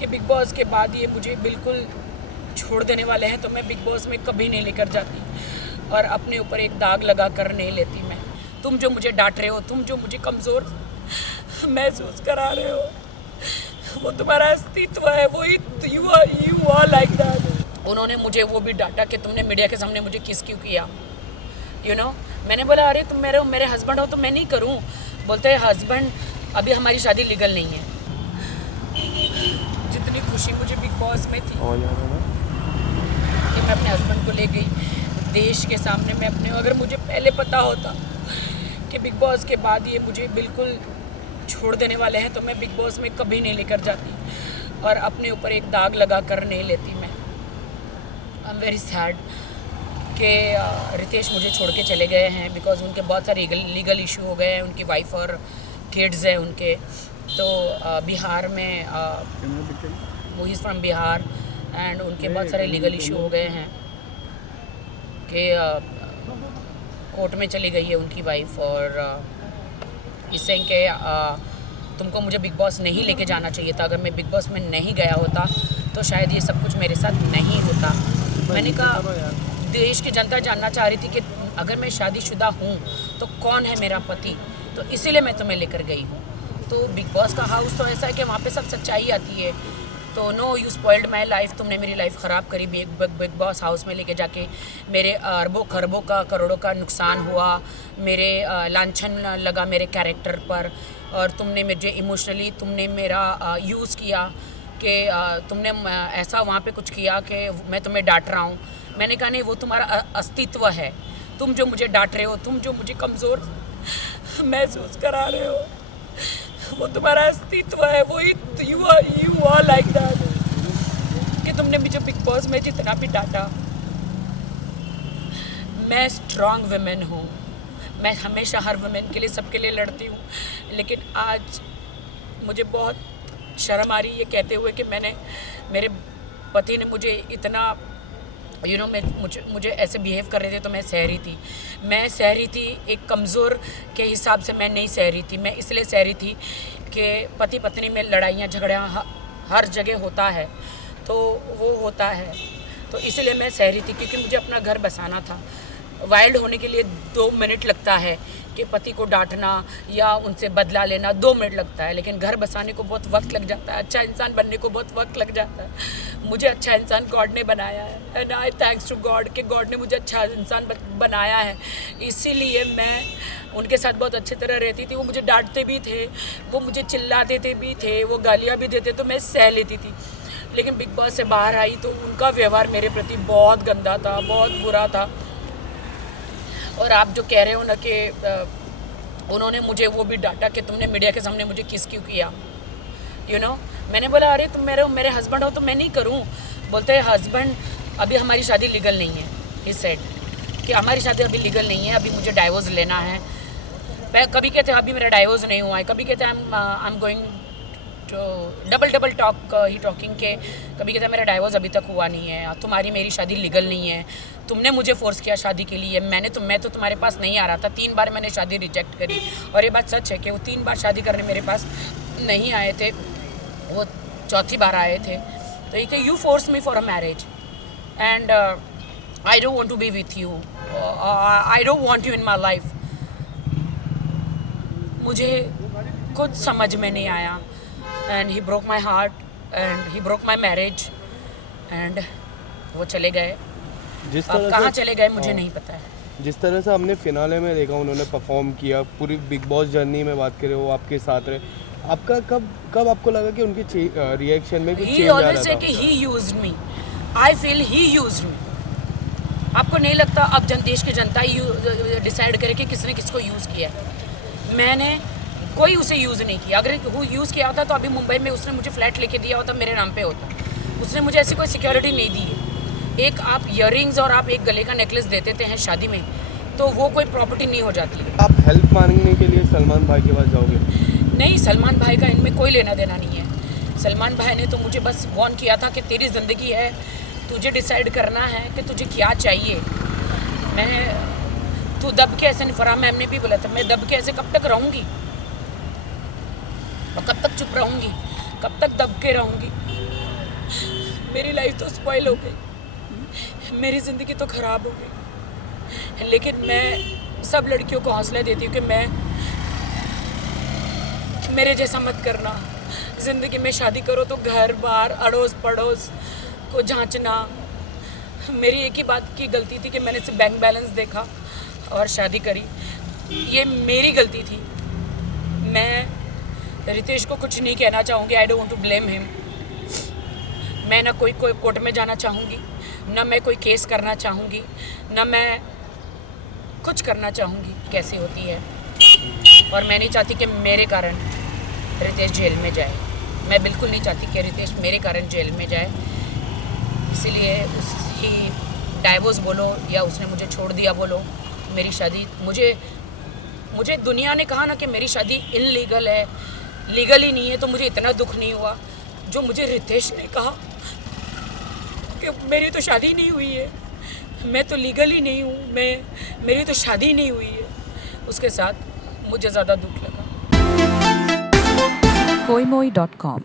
कि big boss के बाद ये मुझे बिल्कुल छोड़ देने वाले हैं, तो मैं बिग बॉस में कभी नहीं लेकर जाती और अपने ऊपर एक दाग लगा कर नहीं लेती मैं। तुम जो मुझे डांट रहे हो, तुम जो मुझे कमज़ोर महसूस करा रहे हो, वो तुम्हारा अस्तित्व है, वही यू आर लाइक दैट। उन्होंने मुझे वो भी डांटा कि तुमने मीडिया के सामने मुझे किस क्यों किया, मैंने बोला अरे तुम मेरे हस्बैंड हो तो मैं नहीं करूं। बोलते हैं हस्बैंड, अभी हमारी शादी लीगल नहीं है। जितनी खुशी मुझे बिग बॉस में थी कि मैं अपने हस्बैंड को ले गई देश के सामने, मैं अपने, अगर मुझे पहले पता होता कि बिग बॉस के बाद ये मुझे बिल्कुल छोड़ देने वाले हैं, तो मैं बिग बॉस में कभी नहीं लेकर जाती और अपने ऊपर एक दाग लगा कर नहीं लेती मैं। आई एम वेरी सैड कि रितेश मुझे छोड़ के चले गए हैं, बिकॉज उनके बहुत सारे लीगल इशू हो गए हैं, उनकी वाइफ और किड्स हैं उनके। तो बिहार में वो इज़ फ्रॉम बिहार एंड उनके बहुत सारे लीगल इशू हो गए हैं कि कोर्ट में चली गई है उनकी वाइफ, और इससे कि तुमको मुझे बिग बॉस नहीं लेके जाना चाहिए था। अगर मैं बिग बॉस में नहीं गया होता तो शायद ये सब कुछ मेरे साथ नहीं होता। मैंने कहा देश की जनता जानना चाह रही थी कि अगर मैं शादीशुदा हूँ तो कौन है मेरा पति, तो इसीलिए मैं तुम्हें लेकर गई हूँ। तो बिग बॉस का हाउस तो ऐसा है कि वहाँ पे सब सच्चाई आती है। तो no you spoiled my life, तुमने मेरी लाइफ ख़राब करी बिग बॉस हाउस में लेके जाके। मेरे अरबों खरबों का करोड़ों का नुकसान हुआ, मेरे लांछन लगा मेरे कैरेक्टर पर, और तुमने मुझे इमोशनली तुमने मेरा यूज़ किया कि तुमने ऐसा वहाँ पे कुछ किया कि मैं तुम्हें डांट रहा हूँ। मैंने कहा नहीं, वो तुम्हारा अस्तित्व है। तुम जो मुझे डांट रहे हो, तुम जो मुझे कमज़ोर महसूस करा रहे हो, वो तुम्हारा अस्तित्व है, वही यू आर लाइक दैट। कि तुमने मुझे बिग बॉस में जितना भी डांटा, मैं स्ट्रॉन्ग वुमेन हूँ, मैं हमेशा हर वुमेन के लिए, सबके लिए लड़ती हूँ। लेकिन आज मुझे बहुत शर्म आ रही है कहते हुए कि मेरे पति ने मुझे इतना मुझे ऐसे बिहेव कर रहे थे, तो मैं सह रही थी। एक कमज़ोर के हिसाब से मैं नहीं सह रही थी। मैं इसलिए सह रही थी कि पति पत्नी में लड़ाइयाँ झगड़ियाँ हर जगह होता है, तो वो होता है, तो इसलिए मैं सह रही थी, क्योंकि मुझे अपना घर बसाना था। वाइल्ड होने के लिए 2 मिनट लगता है कि पति को डांटना या उनसे बदला लेना 2 मिनट लगता है, लेकिन घर बसाने को बहुत वक्त लग जाता है, अच्छा इंसान बनने को बहुत वक्त लग जाता है। मुझे अच्छा इंसान गॉड ने बनाया है, and I thanks to God कि गॉड ने मुझे अच्छा इंसान बनाया है। इसीलिए मैं उनके साथ बहुत अच्छी तरह रहती थी। वो मुझे डांटते भी थे, वो मुझे चिल्ला देते भी थे, वो गालियाँ भी देते, तो मैं सह लेती थी। लेकिन बिग बॉस से बाहर आई तो उनका व्यवहार मेरे प्रति बहुत गंदा था, बहुत बुरा था। और आप जो कह रहे हो ना कि उन्होंने मुझे वो भी डांटा कि तुमने मीडिया के सामने मुझे किस क्यों किया, मैंने बोला अरे तुम मेरे हस्बैंड हो तो मैं नहीं करूं। बोलते हैं हस्बैंड, अभी हमारी शादी लीगल नहीं है। ही सेड कि हमारी शादी अभी लीगल नहीं है, अभी मुझे डाइवोर्स लेना है। कभी कहते हैं अभी मेरा डाइवोर्स नहीं हुआ है, कभी कहते हैं I am going double talk he talking के, कभी कहते हैं मेरा डाइवोर्स अभी तक हुआ नहीं है, तुम्हारी मेरी शादी लीगल नहीं है, तुमने मुझे फोर्स किया शादी के लिए, मैं तो तुम्हारे पास नहीं आ रहा था, 3 बार मैंने शादी रिजेक्ट करी। और ये बात सच है कि वो 3 बार शादी करने मेरे पास नहीं आए थे, वो 4थी बार आए थे। तो ये कि you force me for a marriage and I don't want to be with you, I don't want you in my life. मुझे कुछ समझ में नहीं आया, and he broke my heart and he broke my marriage and वो चले गए। अब कहाँ चले गए मुझे नहीं पता है। जिस तरह से हमने फिनाले में देखा उन्होंने परफॉर्म किया, पूरी बिग बॉस जर्नी में बात करें, वो आपके साथ रहे, आपका कब आपको लगा कि उनके रिएक्शन में कुछ चेंज आ रहा था? कि he used me, I feel he used me. आपको नहीं लगता अब देश की जनता डिसाइड करे कि किसने किसको यूज़ किया? मैंने कोई उसे यूज़ नहीं किया। अगर वो यूज़ किया होता तो अभी मुंबई में उसने मुझे फ्लैट लेके दिया होता, मेरे नाम पे होता। उसने मुझे ऐसी कोई सिक्योरिटी नहीं दी है। एक आप ईयरिंग्स और आप एक गले का नेकलेस दे देते हैं शादी में, तो वो कोई प्रॉपर्टी नहीं हो जाती है। आप हेल्प मांगने के लिए सलमान भाई के पास जाओगे? नहीं, सलमान भाई का इनमें कोई लेना देना नहीं है। सलमान भाई ने तो मुझे बस वार्न किया था कि तेरी ज़िंदगी है, तुझे डिसाइड करना है कि तुझे क्या चाहिए। तू दब के ऐसे नहीं, फराह मैम ने भी बोला था, मैं दब के ऐसे कब तक रहूँगी और कब तक चुप रहूँगी, कब तक दब के रहूँगी? मेरी लाइफ तो स्पॉइल हो गई, मेरी ज़िंदगी तो ख़राब हो गई। लेकिन मैं सब लड़कियों को हौसला देती हूँ कि मेरे जैसा मत करना। ज़िंदगी में शादी करो तो घर बार अड़ोस पड़ोस को जांचना। मेरी एक ही बात की गलती थी कि मैंने सिर्फ बैंक बैलेंस देखा और शादी करी। ये मेरी गलती थी। मैं रितेश को कुछ नहीं कहना चाहूँगी। I don't want to blame him. मैं ना कोई कोर्ट में जाना चाहूँगी, ना मैं कोई केस करना चाहूँगी, ना मैं कुछ करना चाहूँगी कैसी होती है। और मैं नहीं चाहती कि मेरे कारण रितेश जेल में जाए। मैं बिल्कुल नहीं चाहती कि रितेश मेरे कारण जेल में जाए। इसीलिए उसकी डाइवोर्स बोलो या उसने मुझे छोड़ दिया बोलो, मेरी शादी मुझे दुनिया ने कहा ना कि मेरी शादी इनलीगल है, लीगल ही नहीं है, तो मुझे इतना दुख नहीं हुआ। जो मुझे रितेश ने कहा कि मेरी तो शादी नहीं हुई है, मैं तो लीगल ही नहीं हूँ, मेरी तो शादी नहीं हुई है, उसके साथ मुझे ज़्यादा दुख लगा। koimoi.com